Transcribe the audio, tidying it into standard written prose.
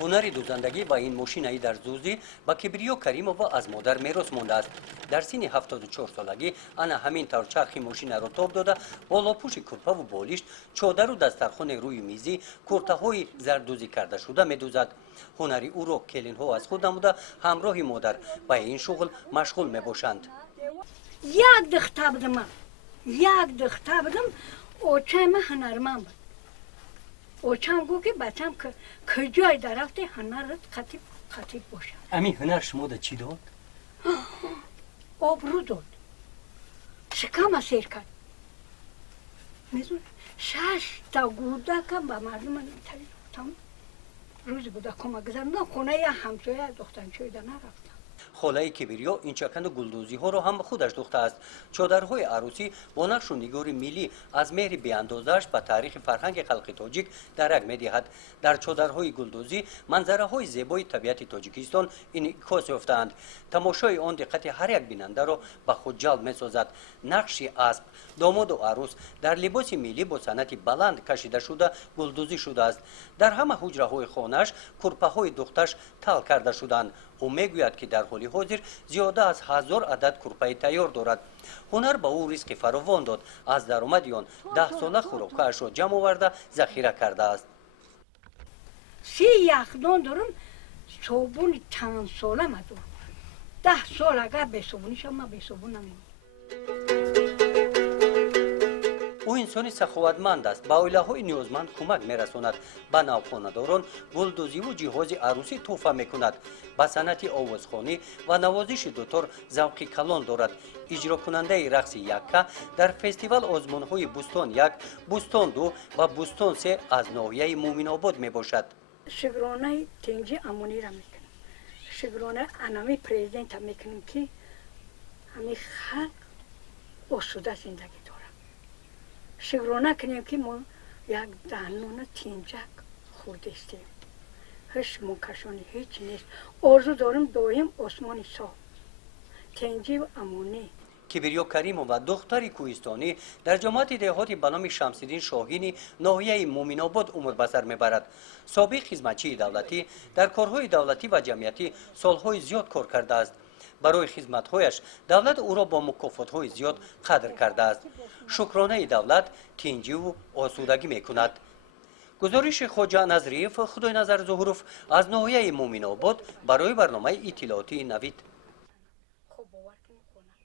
ҳунари дузандагӣ ва ин мошинаи дар зӯздӣ ба Кибриё Каримова аз модар мерос мондааст. Дар синни 74 солагӣ ана ҳамин тавр чархи мошинаро тоб дода, болопӯши кӯрпаву болишт, чодару дастархони рӯи мизӣ, куртаҳои зардӯзӣ кардашуда медӯзад. ҳунари ӯро келинҳо аз худ намуда ҳамроҳи модар ба ин шуғл машғул мебошанд. Як дихта будам, очаи ман ҳунарманд буд. Очам гӯ ки бачам куҷой дарахти ҳунарат қатиб бошад. Амин ҳунар шумода чӣ дод? Обрӯ дод. Шикама сер кард. Мезун 6 та гӯдакам ба мардуман интави гуфтам. Рӯзи буда кӯмак гузаронидам, хонаи ҳамсоя духтанчоида нарафтам. холаи Кибриё инчакану гулдӯзиҳоро ҳам ба худаш духтааст. чодарҳои арӯсӣ бо нақшу нигори миллӣ аз меҳри беандозааш ба таърихи фарҳанги халқи тоҷик дарак медиҳад. дар чодарҳои гулдӯзӣ манзараҳои зебои табиати тоҷикистон инъикос ёфтаанд. тамошои он диққати ҳар як бинандаро ба худ ҷалб месозад. нақши асп, домоду арӯс дар либоси миллӣ бо санъати баланд кашида шуда гулдӯзӣ шудааст. дар ҳама ҳуҷраҳои хонааш курпаҳои духташ тал карда шуданд. ӯ мегӯяд ки дар ҳоли ҳозир зиёда аз 1000 адад курпаи тайёр дорад. ҳунар ба ӯ ризқи фаровон дод. аз даромади он 10 сола хӯрокаашро ҷамъ оварда захира кардааст. 30 яхдон дорам, собуни чанд сола мадор. 10 сол агар бесобунӣ шам, ман бесобун намемонам. ӯ инсони саховатманд аст. ба оилаҳои ниёзманд кӯмак мерасонад. ба навхонадорон гулдӯзиву ҷиҳози арӯсӣ тӯҳфа мекунад. ба санъати овозхонӣ ва навозиши дутор завқи калон дорад. иҷрокунандаи рақси якка дар фестивал озмонҳои Бустон 1, Бустон 2 ва Бустон 3 аз ноҳияи Муъминобод мебошад. Шигронаи Тенҷи Амуниро мекунем. Шигронаи анами президента мекунем ки ҳамин халқ осуда зиндагӣ дорад. Шигрона кунем ки мо як даҳнона тинҷак хӯрдистем. ҳеҷ мукашони ҳеҷ нест. орзу дорем доим осмони соф. Тенҷи Амунӣ. Кибриё Каримова духтари кӯҳистонӣ дар ҷомоати деҳоти ба номи Шамсиддин Шоҳини ноҳияи Муъминобод умр ба сар мебарад. собиқ хизматчии давлатӣ дар корҳои давлатӣ ва ҷамъиятӣ солҳои зиёд кор кардааст. барои хизматҳояш давлат ӯро бо мукофотҳои зиёд қадр кардааст. шукронаи давлат тинҷиву осудагӣ мекунад. гузориши Хоҷа Назриев, Худойназар Зуҳуров аз ноҳияи Муъминобод барои барномаи иттилоотии Навид.